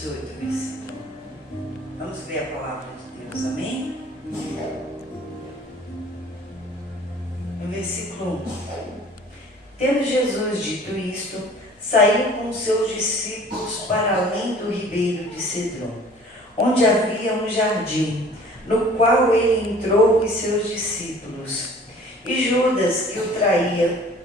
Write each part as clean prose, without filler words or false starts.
18, versículo. Vamos ler a palavra de Deus, amém? No versículo 1. Tendo Jesus dito isto, saiu com seus discípulos para além do ribeiro de Cedron, onde havia um jardim, no qual ele entrou e seus discípulos. E Judas, que o traía,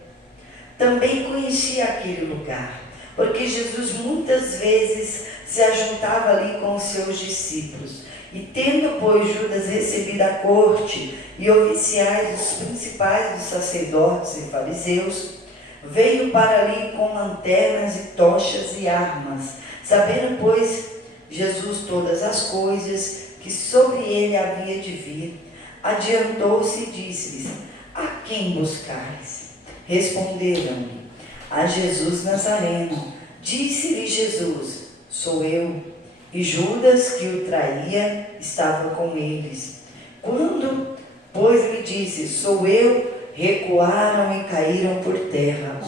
também conhecia aquele lugar, porque Jesus muitas vezes se ajuntava ali com os seus discípulos. E tendo, pois, Judas recebido a corte e oficiais, os principais dos sacerdotes e fariseus, veio para ali com lanternas e tochas e armas. Sabendo, pois, Jesus todas as coisas que sobre ele havia de vir, adiantou-se e disse-lhes: a quem buscais? Responderam-lhe: a Jesus Nazareno. Disse-lhe Jesus: sou eu. E Judas, que o traía, estava com eles. Quando, pois, lhe disse: sou eu, recuaram e caíram por terra.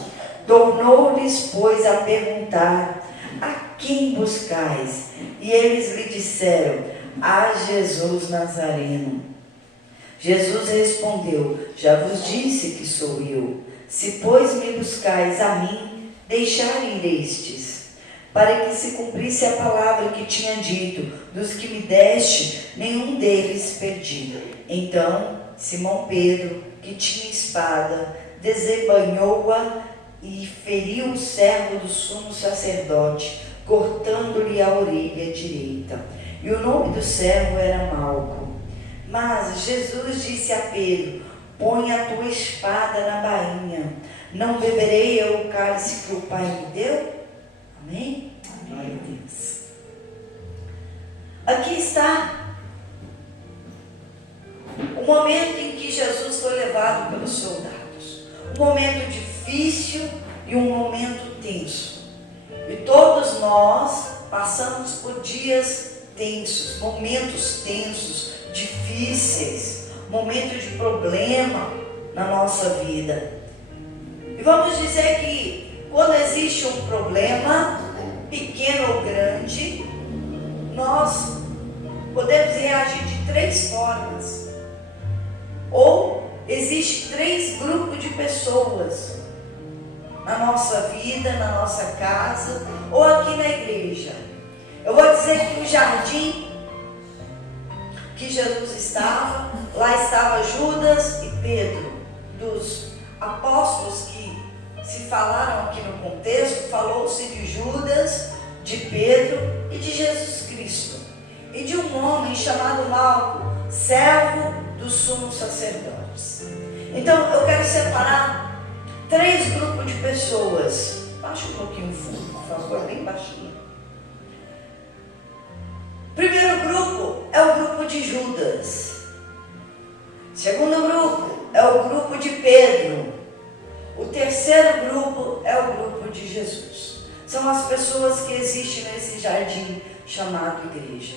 Tornou-lhes, pois, a perguntar: a quem buscais? E eles lhe disseram: a Jesus Nazareno. Jesus respondeu: já vos disse que sou eu. Se, pois, me buscais a mim, deixai ir estes, para que se cumprisse a palavra que tinha dito: dos que me deste, nenhum deles perdi. Então Simão Pedro, que tinha espada, desembainhou-a e feriu o servo do sumo sacerdote, cortando-lhe a orelha direita. E o nome do servo era Malco. Mas Jesus disse a Pedro: põe a tua espada na bainha. Não beberei eu o cálice que o Pai me deu? Amém? Glória a Deus. Aqui está o momento em que Jesus foi levado pelos soldados. Um momento difícil e um momento tenso. E todos nós passamos por dias tensos, momentos tensos, difíceis, momentos de problema na nossa vida. E vamos dizer que quando existe um problema, pequeno ou grande, nós podemos reagir de 3 formas. Ou existe 3 grupos de pessoas na nossa vida, na nossa casa ou aqui na igreja. Eu vou dizer que o jardim que Jesus estava, lá estava Judas e Pedro, dos apóstolos que se falaram aqui no contexto, falou-se de Judas, de Pedro e de Jesus Cristo, e de um homem chamado Malco, servo dos sumos sacerdotes. Então eu quero separar 3 grupos de pessoas. Baixa um pouquinho o fundo, por favor, bem baixinho. Primeiro grupo é o grupo de Judas. Segundo grupo é o grupo de Pedro. O terceiro grupo é o grupo de Jesus. São as pessoas que existem nesse jardim chamado igreja,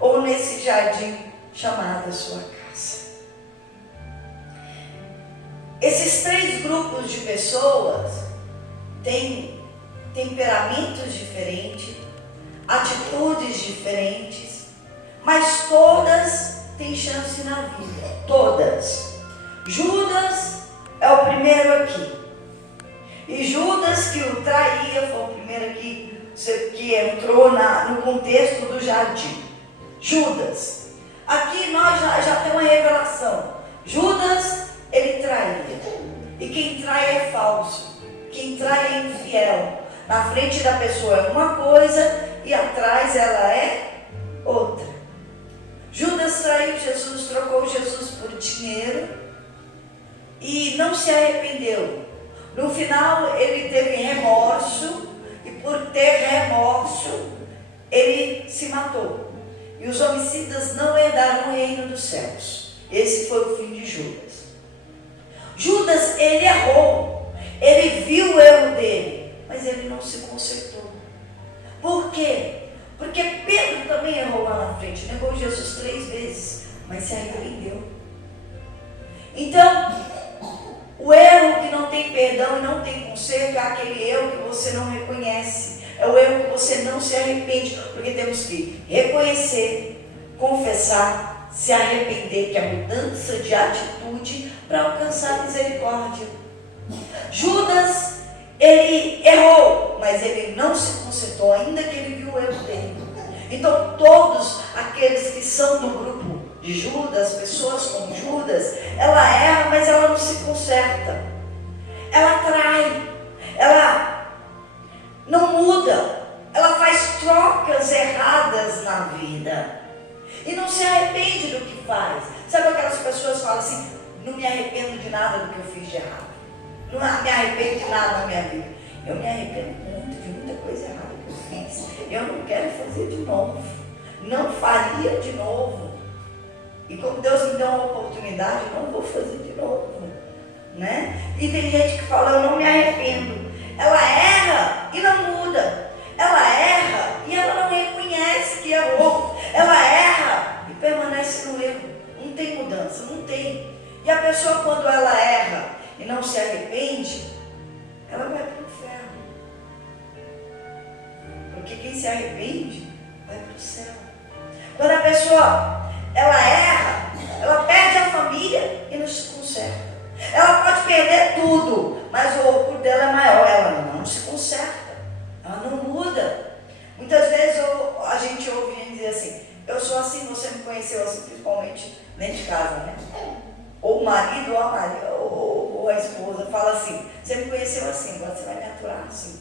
ou nesse jardim chamado sua casa. Esses 3 grupos de pessoas têm temperamentos diferentes, atitudes diferentes, mas todas têm chance na vida, todas. Judas é o primeiro aqui, e Judas, que o traía, foi o primeiro aqui que entrou no contexto do jardim. Judas, aqui nós já temos uma revelação. Judas, ele traía, e quem trai é falso, quem trai é infiel. Na frente da pessoa é uma coisa e atrás ela é outra. Judas traiu Jesus, trocou Jesus por dinheiro e não se arrependeu. No final ele teve remorso, e por ter remorso ele se matou. E os homicidas não herdaram o reino dos céus. Esse foi o fim de Judas. Judas, ele errou, ele viu o erro dele, mas ele não se consertou. Por quê? Porque Pedro também errou lá na frente, negou Jesus 3 vezes, mas se arrependeu. Então, o erro que não tem perdão e não tem tem conserto é aquele eu que você não reconhece. É o eu que você não se arrepende. Porque temos que reconhecer, confessar, se arrepender, que é a mudança de atitude para alcançar a misericórdia. Judas, ele errou, mas ele não se consertou, ainda que ele viu o erro dele. Então todos aqueles que são do grupo de Judas, pessoas como Judas, ela erra, mas ela não se conserta. Ela trai, ela não muda, ela faz trocas erradas na vida e não se arrepende do que faz. Sabe aquelas pessoas que falam assim: não me arrependo de nada do que eu fiz de errado, não me arrependo de nada na minha vida. Eu me arrependo muito de muita coisa errada que eu fiz. Eu não quero fazer de novo, não faria de novo. E como Deus me deu uma oportunidade, eu não vou fazer de novo, né? E tem gente que fala: eu não me arrependo. Ela erra e não muda. Ela erra e ela não reconhece que errou. Ela erra e permanece no erro. Não tem mudança, não tem. E a pessoa, quando ela erra e não se arrepende, ela vai para o inferno. Porque quem se arrepende vai para o céu. Quando a pessoa ela erra, ela perde a família e não se conserta. Ela pode perder tudo, mas o orgulho dela é maior. Ela não se conserta, ela não muda. Muitas vezes a gente ouve gente dizer assim: eu sou assim, você me conheceu assim, principalmente dentro de casa, né? Ou o marido ou a esposa fala assim: você me conheceu assim, agora você vai me aturar assim.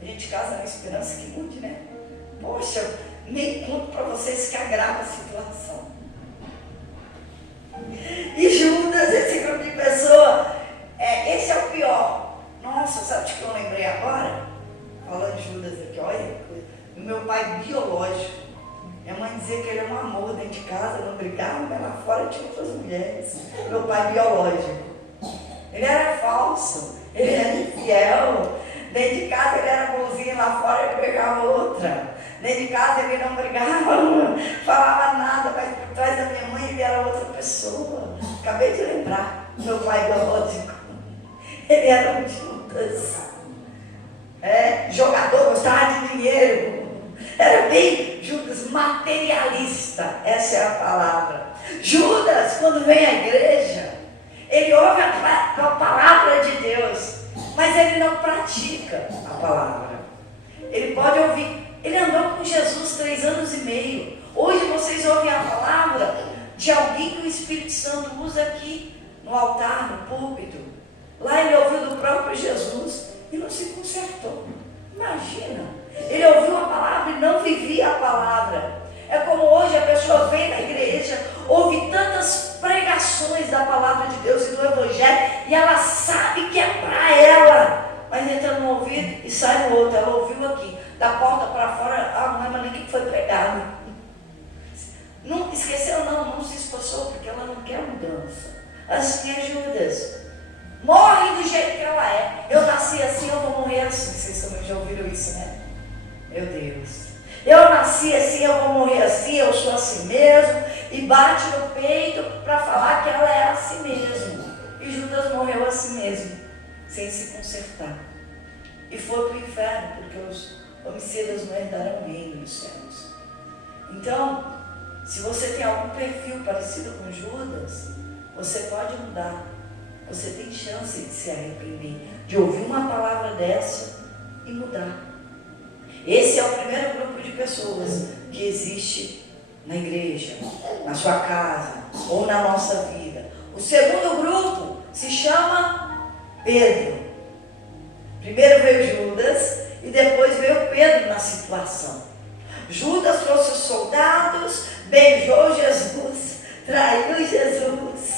A gente casa na esperança que mude, né? Poxa, nem conto para vocês que agrava a situação. E Judas, esse grupo de pessoas, esse é o pior. Nossa, sabe de que eu lembrei agora? Falando de Judas aqui, olha, o meu pai biológico. Minha mãe dizia que ele era um amor dentro de casa, não brigava, mas lá fora tinha outras mulheres. Meu pai biológico. Ele era falso, ele era infiel. Dentro de casa ele era bonzinho, lá fora ele pegava outra. Dentro de casa ele não brigava, não falava nada, mas por trás da minha mãe ele era outra pessoa. Acabei de lembrar, meu pai biológico. Ele era um Judas. Jogador, gostava de dinheiro. Era bem Judas, materialista, essa é a palavra. Judas, quando vem à igreja, ele ouve a palavra de Deus, mas ele não pratica a palavra. Ele pode ouvir. Ele andou com Jesus 3 anos e meio. Hoje vocês ouvem a palavra de alguém que o Espírito Santo usa aqui no altar, no púlpito. Lá ele ouviu do próprio Jesus e não se consertou. Imagina, ele ouviu a palavra e não vivia a palavra. É como hoje a pessoa vem na igreja, ouve tantas pregações da palavra de Deus e do Evangelho, e ela sabe que é para ela, mas entra no ouvido e sai no outro. Ela ouviu aqui, da porta para fora, não lembra nem o que foi pregado. Não esqueceu, não se esforçou, porque ela não quer mudança. Assim é Judas. Morre do jeito que ela é. Eu nasci assim, eu vou morrer assim. Vocês também já ouviram isso, né? Meu Deus. Eu nasci assim, eu vou morrer assim, eu sou assim mesmo. E bate no peito para falar que ela é assim mesmo. E Judas morreu assim mesmo, sem se consertar. E foi para o inferno, porque os homicidas não herdarão o reino dos céus. Então, se você tem algum perfil parecido com Judas, você pode mudar. Você tem chance de se arrepender, de ouvir uma palavra dessa e mudar. Esse é o primeiro grupo de pessoas que existe na igreja, na sua casa ou na nossa vida. O segundo grupo se chama Pedro. Primeiro veio Judas e depois veio Pedro na situação. Judas trouxe os soldados, beijou Jesus, traiu Jesus.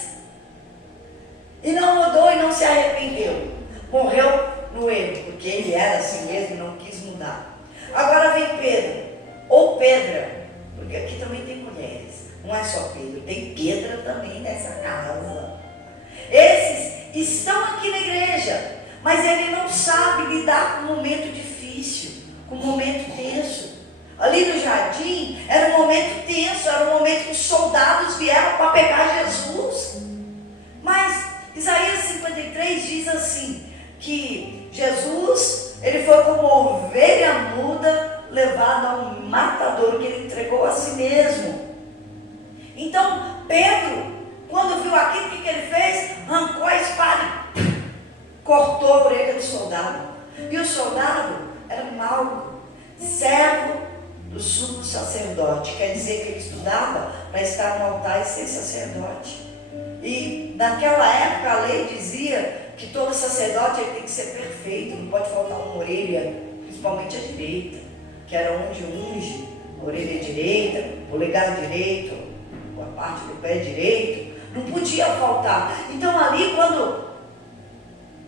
E não mudou e não se arrependeu. Morreu no erro, porque ele era assim mesmo e não quis mudar. Agora vem Pedro, ou Pedra, porque aqui também tem mulheres. Não é só Pedro, tem Pedra também nessa casa. Esses estão aqui na igreja, mas ele não sabe lidar com um momento difícil, com um momento tenso. Ali no jardim, era um momento tenso, era um momento que os soldados vieram para pegar Jesus. Mas Isaías 53 diz assim: que Jesus, ele foi como ovelha muda levada a um matadouro, que ele entregou a si mesmo. Então, Pedro, quando viu aquilo, o que ele fez? Arrancou a espada e cortou a orelha do soldado. E o soldado era Malco, servo do sumo sacerdote. Quer dizer que ele estudava para estar no altar e ser sacerdote. E naquela época a lei dizia que todo sacerdote ele tem que ser perfeito, não pode faltar uma orelha, principalmente a direita, que era onde unge, a orelha direita, o polegar direito, a parte do pé direito, não podia faltar. Então ali, quando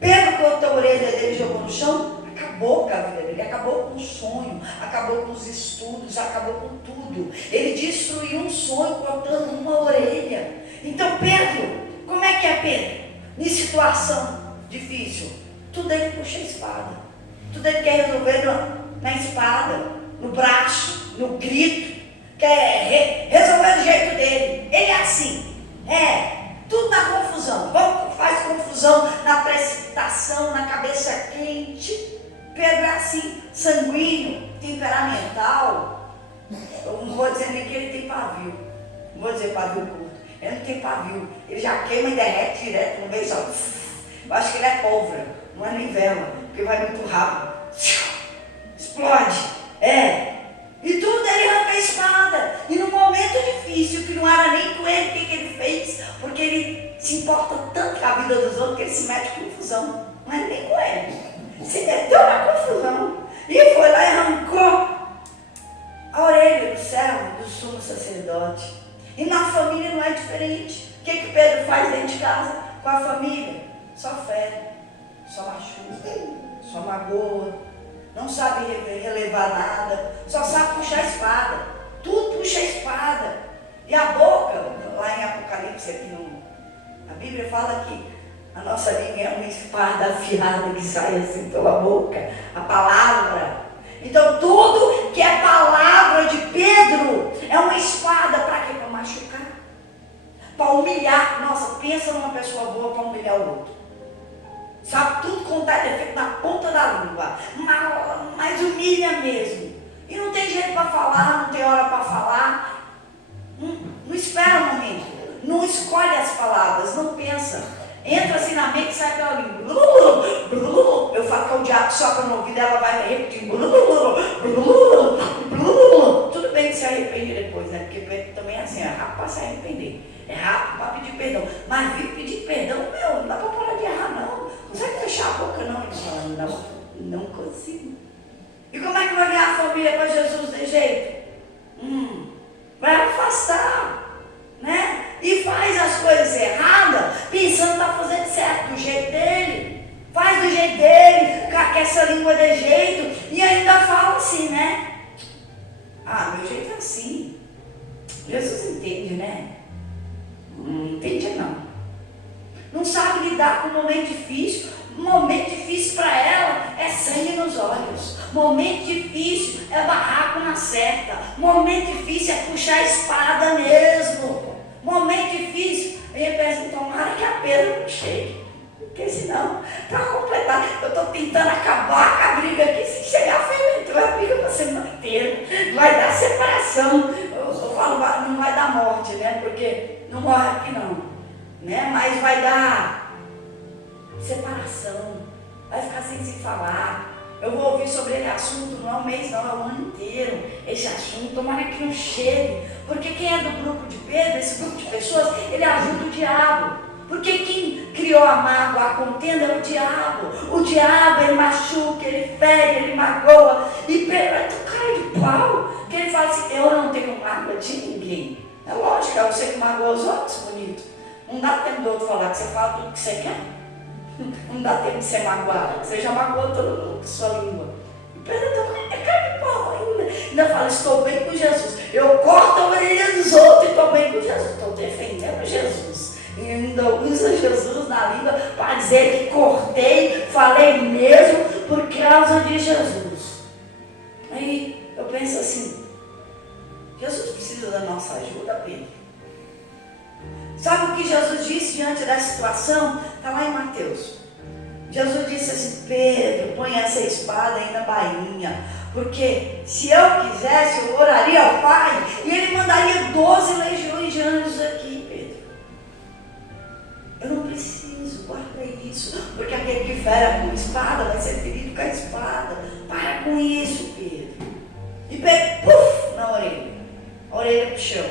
Pedro cortou a orelha dele e jogou no chão, acabou com a vida dele, acabou com o sonho, acabou com os estudos, acabou com tudo. Ele destruiu um sonho cortando uma orelha. Então Pedro, como é que é Pedro? Em situação difícil, tudo ele puxa a espada, tudo ele quer resolver na espada, no braço, no grito, quer resolver do jeito dele. Ele é assim, tudo na confusão, faz confusão, na precipitação, na cabeça quente. Pedro é assim, sanguíneo, temperamental. Eu não vou dizer nem que ele tem pavio, não vou dizer pavio curto, ele não tem pavio, ele já queima e derrete direto no meio só. Eu acho que ele é pólvora, não é nem vela, porque vai muito rápido, explode, e tudo ele arranca a espada. E no momento difícil, que não era nem com ele, o que ele fez? Porque ele se importa tanto com a vida dos outros que ele se mete em confusão. Não era nem com ele, se meteu na confusão e foi lá e arrancou a orelha do servo do sumo sacerdote. E na família não é diferente. O que Pedro faz dentro de casa com a família? Só fere, só machuca, só magoa, não sabe relevar nada, só sabe puxar a espada, tudo puxa a espada. E a boca, lá em Apocalipse, aqui a Bíblia fala que a nossa língua é uma espada afiada que sai assim pela boca, a palavra. Então tudo que é palavra de Pedro é uma espada. Para quê? Para machucar, para humilhar. Nossa, pensa numa pessoa boa para humilhar o outro. Sabe tudo contar defeito na ponta da língua, mas humilha mesmo. E não tem jeito para falar, não tem hora para falar. Não espera um momento, não escolhe as palavras, não pensa. Entra assim na mente e sai pela língua. Eu falo que é o diabo que sopra no ouvido, ela vai repetindo. Tudo bem que se arrepende depois, né? Porque Pedro também é assim, é rápido para se arrepender, é rápido para pedir perdão. Mas vir pedir perdão, não dá para parar de errar, não. Não consegue fechar a boca, não. Ele fala, não consigo. E como é que vai ganhar a família para Jesus de jeito? Vai afastar, né? E faz as coisas erradas, pensando que está fazendo certo, do jeito dele. Faz do jeito dele, com essa língua de jeito, e ainda fala assim, né? Meu jeito é assim. Jesus entende, né? Não entende, não. Não sabe lidar com um momento difícil. Um momento difícil para ela é sangue nos olhos. Momento difícil é barraco na certa. Momento difícil é puxar a espada mesmo. Momento difícil, eu penso, tomara que a Pedro não chegue, porque senão está completado. Eu estou tentando acabar com a briga aqui. Se chegar a fermentura, a briga para a semana inteira. Vai dar separação. Eu falo, não vai dar morte, né? Porque não morre aqui não, né? Mas vai dar separação. Vai ficar sem se falar. Eu vou ouvir sobre esse assunto, não é um mês não, é o ano inteiro, esse assunto, tomara que não chegue, porque quem é do grupo de Pedro, esse grupo de pessoas, ele ajuda o diabo, porque quem criou a mágoa, a contenda é o diabo, ele machuca, ele fere, ele magoa, e Pedro é do cara de pau, que ele fala assim, eu não tenho mágoa de ninguém, é lógico, é você que magoa os outros, bonito, não dá tempo do outro falar que você fala tudo que você quer. Não dá tempo de ser magoado. Você já magoou todo mundo com sua língua. E Pedro é cara de pau ainda. Ainda fala, estou bem com Jesus. Eu corto a orelha dos outros e estou bem com Jesus. Estou defendendo Jesus. E ainda usa Jesus na língua para dizer que cortei, falei mesmo por causa de Jesus. Aí eu penso assim, Jesus precisa da nossa ajuda, Pedro. Sabe o que Jesus disse diante da situação? Está lá em Mateus. Jesus disse assim: Pedro, põe essa espada aí na bainha, porque se eu quisesse, eu oraria ao Pai e Ele mandaria 12 legiões de anjos aqui, Pedro. Eu não preciso, guarda isso, porque aquele que fere com espada vai ser ferido com a espada. Para com isso, Pedro. E Pedro, puf, na orelha, a orelha pro chão.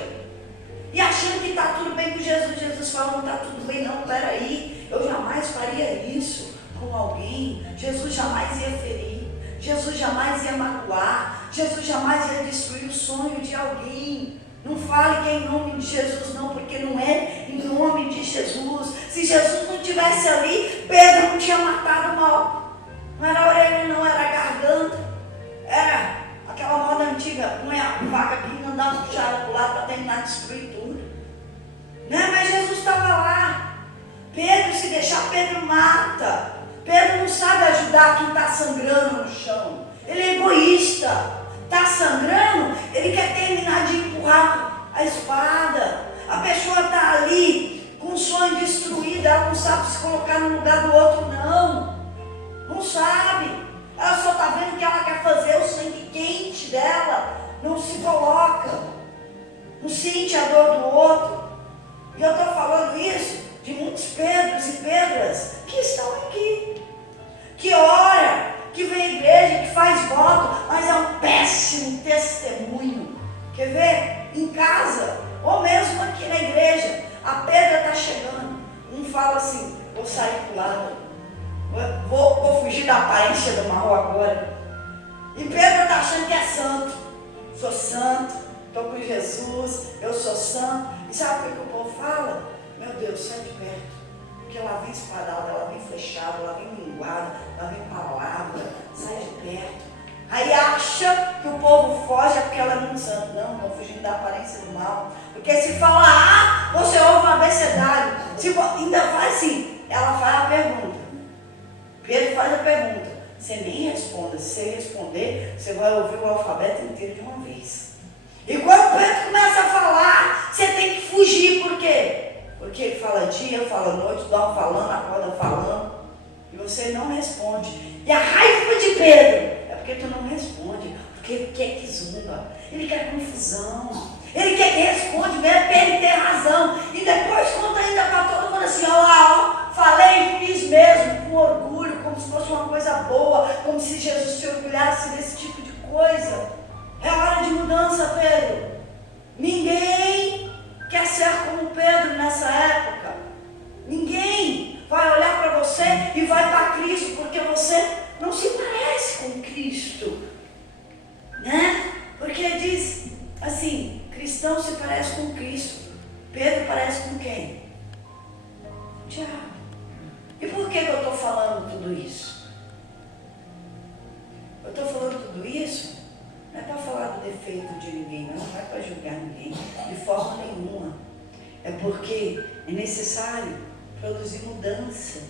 E achando que está tudo bem com Jesus, Jesus fala: não está tudo bem não, peraí, eu jamais faria isso com alguém. Jesus jamais ia ferir, Jesus jamais ia magoar, Jesus jamais ia destruir o sonho de alguém. Não fale que é em nome de Jesus não, porque não é em nome de Jesus. Se Jesus não estivesse ali, Pedro não tinha matado mal. Não era a orelha não, era a garganta. Era aquela moda antiga, põe a vaca aqui e andar puxada para o lado para terminar de destruir tudo. Né? Mas Jesus estava lá. Pedro, se deixar, Pedro mata. Pedro não sabe ajudar quem está sangrando no chão. Ele é egoísta. Está sangrando, ele quer terminar de empurrar a espada. A pessoa está ali com o sonho destruído, ela não sabe se colocar no lugar do outro, não. Não sabe. Ela só está vendo o que ela quer fazer, o sangue quente dela. Não se coloca. Não sente a dor do outro. E eu estou falando isso de muitos Pedros e Pedras que estão aqui. Que ora, que vem à igreja, que faz voto, mas é um péssimo testemunho. Quer ver? Em casa, ou mesmo aqui na igreja, a pedra está chegando. Um fala assim: vou sair para o lado, vou fugir da aparência do mal agora. E Pedro está achando que é santo. Sou santo, estou com Jesus, eu sou santo. E sabe o que o povo fala? Meu Deus, sai de perto. Porque lá vem espadada, lá vem flechada, lá vem linguada, lá vem palavra, sai de perto. Aí acha que o povo foge porque ela é muito santa. Não, estão fugindo da aparência do mal. Porque se falar A, você ouve um abecedário. Ainda faz assim, ela faz a pergunta. Pedro faz a pergunta. Você nem responda. Se você responder, você vai ouvir o alfabeto inteiro de uma vez. E quando Pedro começa a falar, você tem que fugir. Por quê? Porque ele fala dia, fala noite, dorme falando, acorda falando, e você não responde. E a raiva de Pedro é porque tu não responde, porque ele quer que zumba, ele quer confusão, ele quer que responde mesmo para ele ter razão. E depois conta ainda para todo mundo assim: ó lá, ó, falei e fiz mesmo, com orgulho, como se fosse uma coisa boa, como se Jesus se orgulhasse desse tipo de coisa. É hora de mudança, Pedro. Ninguém quer ser como Pedro nessa época. Ninguém vai olhar para você e vai para Cristo, porque você não se parece com Cristo, né? Porque diz assim: cristão se parece com Cristo. Pedro parece com quem? O diabo. E por que eu estou falando tudo isso? Eu estou falando tudo isso não é para falar do defeito de ninguém, não é para julgar ninguém, de forma nenhuma. É porque é necessário produzir mudança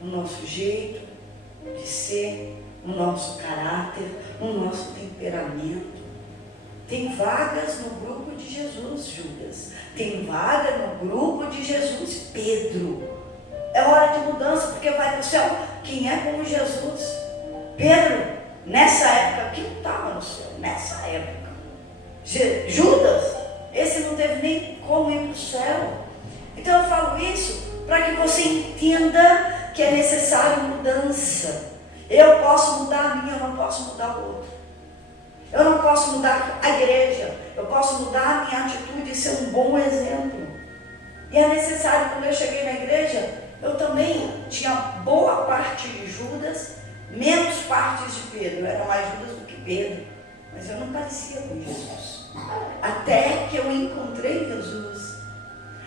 no nosso jeito de ser, no nosso caráter, no nosso temperamento. Tem vagas no grupo de Jesus, Judas. Tem vaga no grupo de Jesus, Pedro. É hora de mudança, porque vai para o céu quem é como Jesus. Pedro, nessa época, que não estava no céu, nessa época. Judas, esse não teve nem como ir para o céu. Então eu falo isso para que você entenda que é necessário mudança. Eu posso mudar a minha, eu não posso mudar o outro. Eu não posso mudar a igreja, eu posso mudar a minha atitude e ser um bom exemplo. E é necessário, quando eu cheguei na igreja, eu também tinha boa parte de Judas, menos partes de Pedro. Eu era mais Judas do que Pedro, mas eu não parecia com Jesus. Até que eu encontrei Jesus.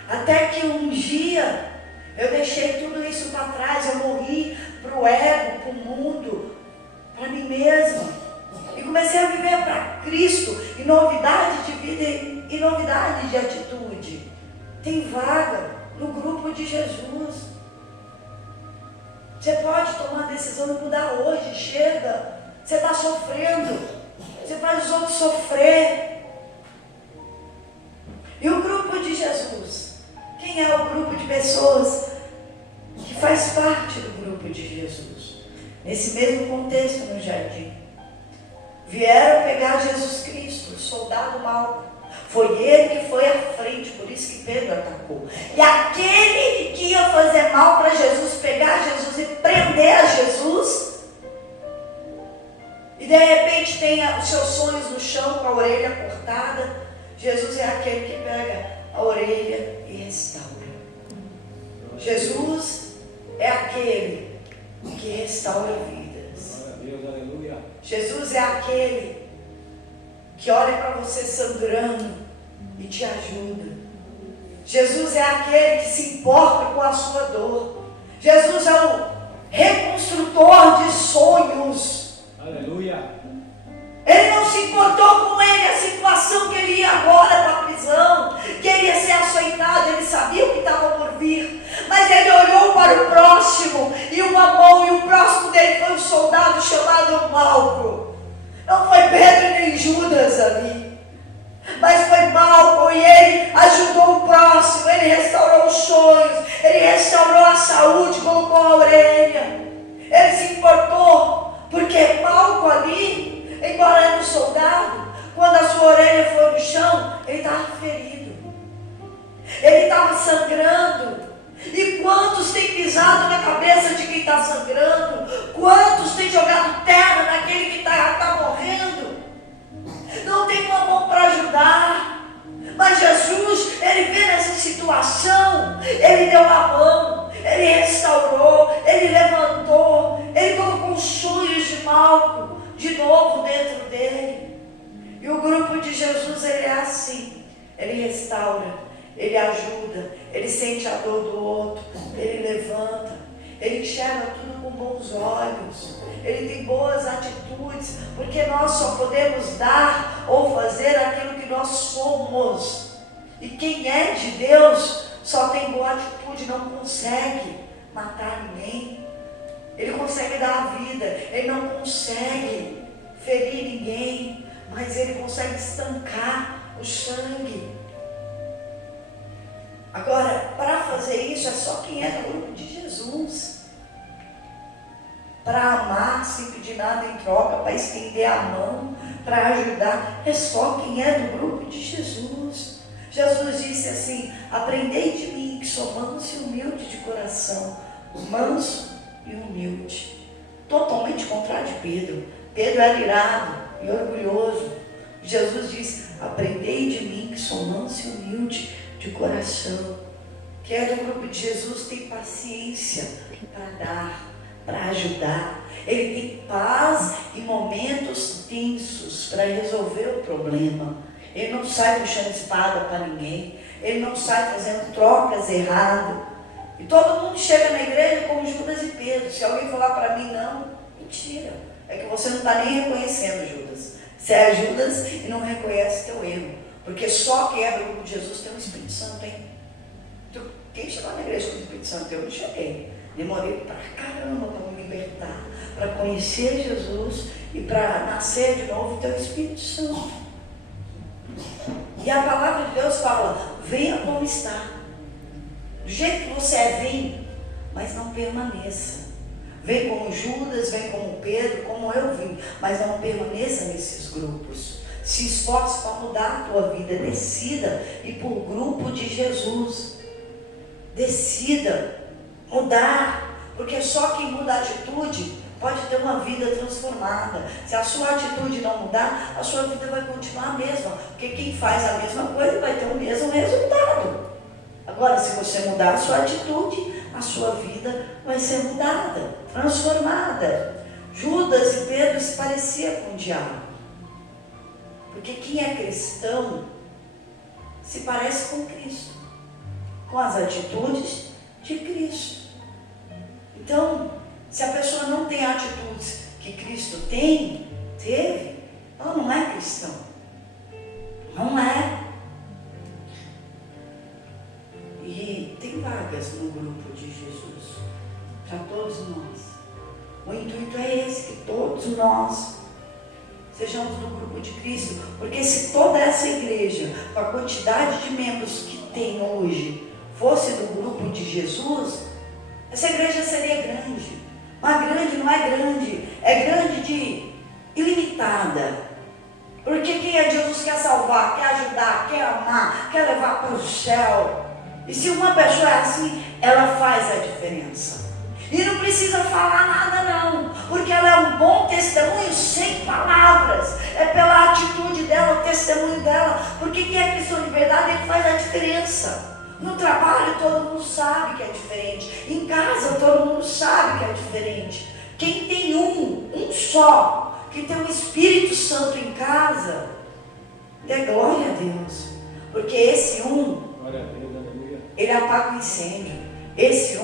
Até que um dia eu deixei tudo isso para trás, eu morri para o ego, para o mundo, para mim mesma. E comecei a viver para Cristo, e novidade de vida e novidade de atitude. Tem vaga no grupo de Jesus. Você pode tomar a decisão de mudar hoje, chega. Você está sofrendo, você faz os outros sofrer. E o grupo de Jesus? Quem é o grupo de pessoas que faz parte do grupo de Jesus. Nesse mesmo contexto no jardim, vieram pegar Jesus Cristo, o soldado mau. Foi ele que foi à frente, por isso que Pedro atacou. E aquele que ia fazer mal para Jesus, pegar Jesus e prender a Jesus, e de repente tem os seus sonhos no chão com a orelha cortada. Jesus é aquele que pega a orelha e restaura. Jesus é aquele que restaura vidas. Jesus é aquele que olha para você sangrando e te ajuda. Jesus é aquele que se importa com a sua dor. Jesus é o reconstrutor de sonhos. Aleluia. Ele não se importou com ele, a situação que ele ia agora para a prisão, que ele ia ser açoitado, ele sabia o que estava por vir, mas ele olhou para o próximo e o amou, e o próximo dele foi um soldado chamado Malco. Não foi Pedro nem Judas ali, mas foi Malco, e ele ajudou o próximo, ele restaurou os sonhos, ele restaurou a saúde, colocou a orelha, ele se importou, porque Malco ali, embora era um soldado, quando a sua orelha foi no chão, ele estava ferido, ele estava sangrando. E quantos têm pisado na cabeça de quem está sangrando? Quantos têm jogado terra naquele que está morrendo? Não tem uma mão para ajudar. Mas Jesus, ele vê nessa situação, ele deu a mão, ele restaurou, ele levantou, ele colocou os sonhos de Malco de novo dentro dele. E o grupo de Jesus, ele é assim, ele restaura, ele ajuda, ele sente a dor do outro, ele levanta, ele enxerga tudo com bons olhos, ele tem boas atitudes, porque nós só podemos dar ou fazer aquilo que nós somos. E quem é de Deus só tem boa atitude, não consegue matar ninguém. Ele consegue dar a vida, ele não consegue ferir ninguém, mas ele consegue estancar o sangue. Agora, para fazer isso, é só quem é do grupo de Jesus. Para amar sem pedir nada em troca, para estender a mão, para ajudar, é só quem é do grupo de Jesus. Jesus disse assim: aprendei de mim, que sou manso e humilde de coração. Manso e humilde. Totalmente contrário de Pedro. Pedro era irado e orgulhoso. Jesus disse: aprendei de mim, que sou manso e humilde de coração. Quem é do grupo de Jesus tem paciência para dar, para ajudar. Ele tem paz em momentos tensos para resolver o problema. Ele não sai puxando espada para ninguém. Ele não sai fazendo trocas erradas. E todo mundo chega na igreja como Judas e Pedro. Se alguém falar para mim não, mentira. É que você não está nem reconhecendo Judas. Você é Judas e não reconhece teu erro. Porque só quem é do grupo de Jesus tem o Espírito Santo, hein? Quem chegou na igreja com o Espírito Santo? Eu não cheguei. Demorei pra caramba para me libertar, para conhecer Jesus e para nascer de novo e ter o Espírito Santo. E a palavra de Deus fala: venha como está. Do jeito que você é, vem, mas não permaneça. Vem como Judas, vem como Pedro, como eu vim, mas não permaneça nesses grupos. Se esforce para mudar a tua vida, decida ir para o grupo de Jesus. Decida mudar, porque só quem muda a atitude pode ter uma vida transformada. Se a sua atitude não mudar, a sua vida vai continuar a mesma, porque quem faz a mesma coisa vai ter o mesmo resultado. Agora, se você mudar a sua atitude, a sua vida vai ser mudada, transformada. Judas e Pedro se pareciam com o diabo, porque quem é cristão se parece com Cristo, com as atitudes de Cristo. Então, se a pessoa não tem atitudes que Cristo teve, ela não é cristão. Não é. E tem vagas no grupo de Jesus para todos nós. O intuito é esse, que todos nós sejamos do grupo de Cristo. Porque se toda essa igreja, com a quantidade de membros que tem hoje, fosse do grupo de Jesus, essa igreja seria grande. Mas grande não é grande, é grande de ilimitada. Porque quem é Jesus quer salvar, quer ajudar, quer amar, quer levar para o céu. E se uma pessoa é assim, ela faz a diferença. E não precisa falar nada não, porque ela é um bom testemunho sem palavras. É pela atitude dela, o testemunho dela. Porque quem é cristão de verdade, ele faz a diferença. No trabalho todo mundo sabe que é diferente. Em casa todo mundo sabe que é diferente. Quem tem um só, que tem o Espírito Santo em casa, dê glória a Deus. Porque esse ele apaga o incêndio. Esse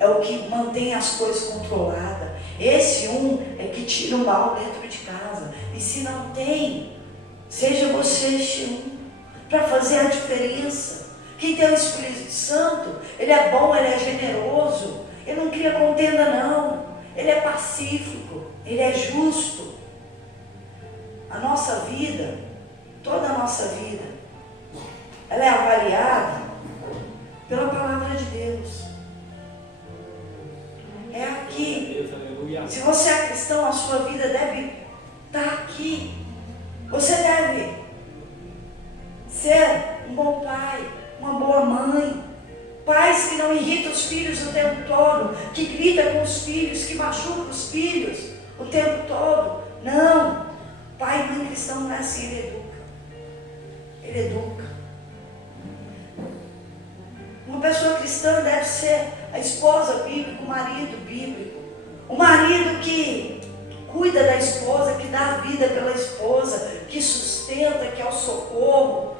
é o que mantém as coisas controladas. Esse é que tira o mal dentro de casa. E se não tem, seja você este para fazer a diferença. Quem tem o Espírito Santo, ele é bom, ele é generoso, ele não cria contenda não, ele é pacífico, ele é justo. A nossa vida, toda a nossa vida, ela é avaliada pela palavra de Deus. É aqui. Se você é cristão, a sua vida deve estar aqui. Você deve ser um bom pai, uma boa mãe. Pais que não irritam os filhos o tempo todo, que gritam com os filhos, que machucam os filhos o tempo todo. Não. Pai e mãe cristão não é assim, ele educa. Ele educa. Uma pessoa cristã deve ser a esposa bíblica, o marido bíblico. O marido que cuida da esposa, que dá a vida pela esposa, que sustenta, que é o socorro.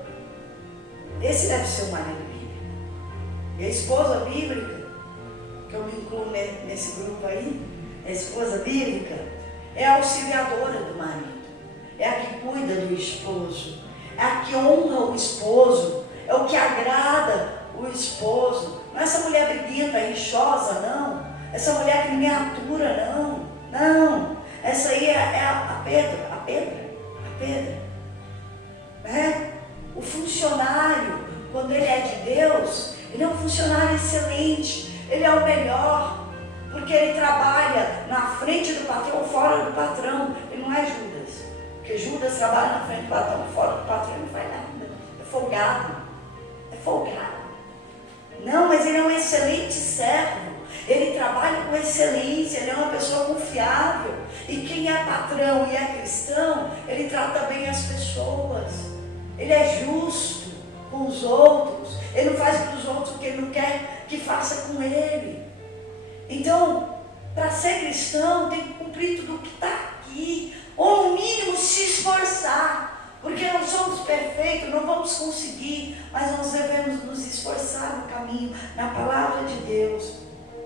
Esse deve ser o marido bíblico. E a esposa bíblica, que eu me incluo nesse grupo aí, a esposa bíblica, é a auxiliadora do marido. É a que cuida do esposo. É a que honra o esposo. É o que agrada o esposo. Não é essa mulher briguenta, rixosa, não. Essa mulher que ninguém atura, não. Não. Essa aí é a pedra. É? O funcionário, quando ele é de Deus, ele é um funcionário excelente. Ele é o melhor. Porque ele trabalha na frente do patrão, fora do patrão. Ele não é Judas. Porque Judas trabalha na frente do patrão, fora do patrão, ele não faz nada. É folgado. É folgado. Não, mas ele é um excelente servo. Ele trabalha com excelência, ele é uma pessoa confiável. E quem é patrão e é cristão, ele trata bem as pessoas. Ele é justo com os outros. Ele não faz para os outros o que ele não quer que faça com ele. Então, para ser cristão, tem que cumprir tudo o que está aqui. Ou no mínimo se esforçar. Porque não somos perfeitos, não vamos conseguir, mas nós devemos nos esforçar no caminho, na palavra de Deus.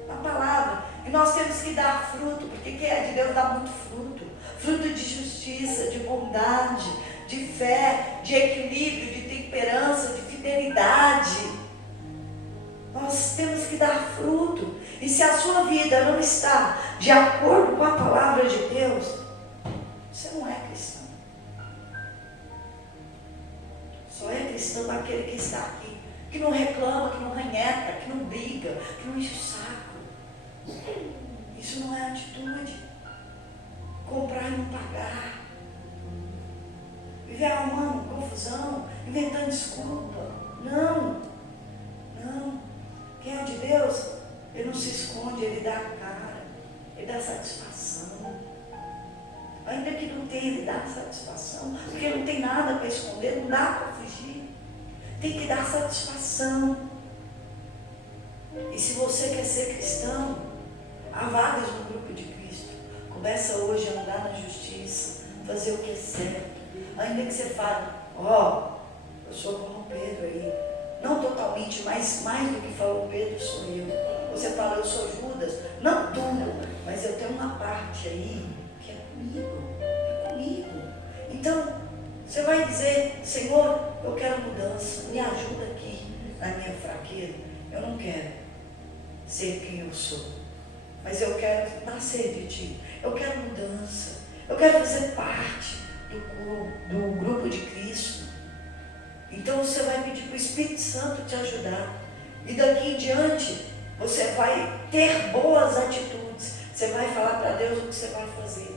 Na palavra. E nós temos que dar fruto, porque quem é de Deus dá muito fruto. Fruto de justiça, de bondade, de fé, de equilíbrio, de temperança, de fidelidade. Nós temos que dar fruto. E se a sua vida não está de acordo com a palavra de Deus, você não é cristão. Só é cristão aquele que está aqui, que não reclama, que não ranheta, que não briga, que não enche o saco. Isso não é atitude. Comprar e não pagar. Viver arrumando confusão, inventando desculpa. Não. Quem é de Deus, ele não se esconde, ele dá a cara, ele dá satisfação. Ainda que não tenha, ele dá satisfação, porque não tem nada para esconder, não dá para fugir. Tem que dar satisfação. E se você quer ser cristão, há vagas no grupo de Cristo. Começa hoje a andar na justiça, fazer o que é certo. Ainda que você fale, eu sou como Pedro aí. Não totalmente, mas mais do que falou Pedro sou eu. Você fala, eu sou Judas. Não tudo, mas eu tenho uma parte aí que é comigo. Então, você vai dizer, Senhor, eu quero mudança, me ajuda aqui na minha fraqueza. Eu não quero ser quem eu sou, mas eu quero nascer de ti. Eu quero mudança, eu quero fazer parte do grupo de Cristo. Então você vai pedir para o Espírito Santo te ajudar. E daqui em diante, Você vai ter boas atitudes. Você vai falar para Deus o que você vai fazer.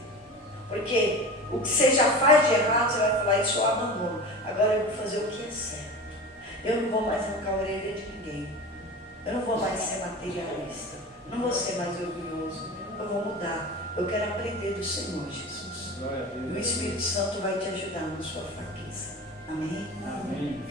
Porque o que você já faz de errado, você vai falar, isso eu abandono. Agora eu vou fazer o que é certo. Eu não vou mais arrancar a orelha de ninguém. Eu não vou mais ser materialista. Não vou ser mais orgulhoso. Eu vou mudar. Eu quero aprender do Senhor Jesus. E o Espírito Santo vai te ajudar na sua fraqueza. Amém? Amém.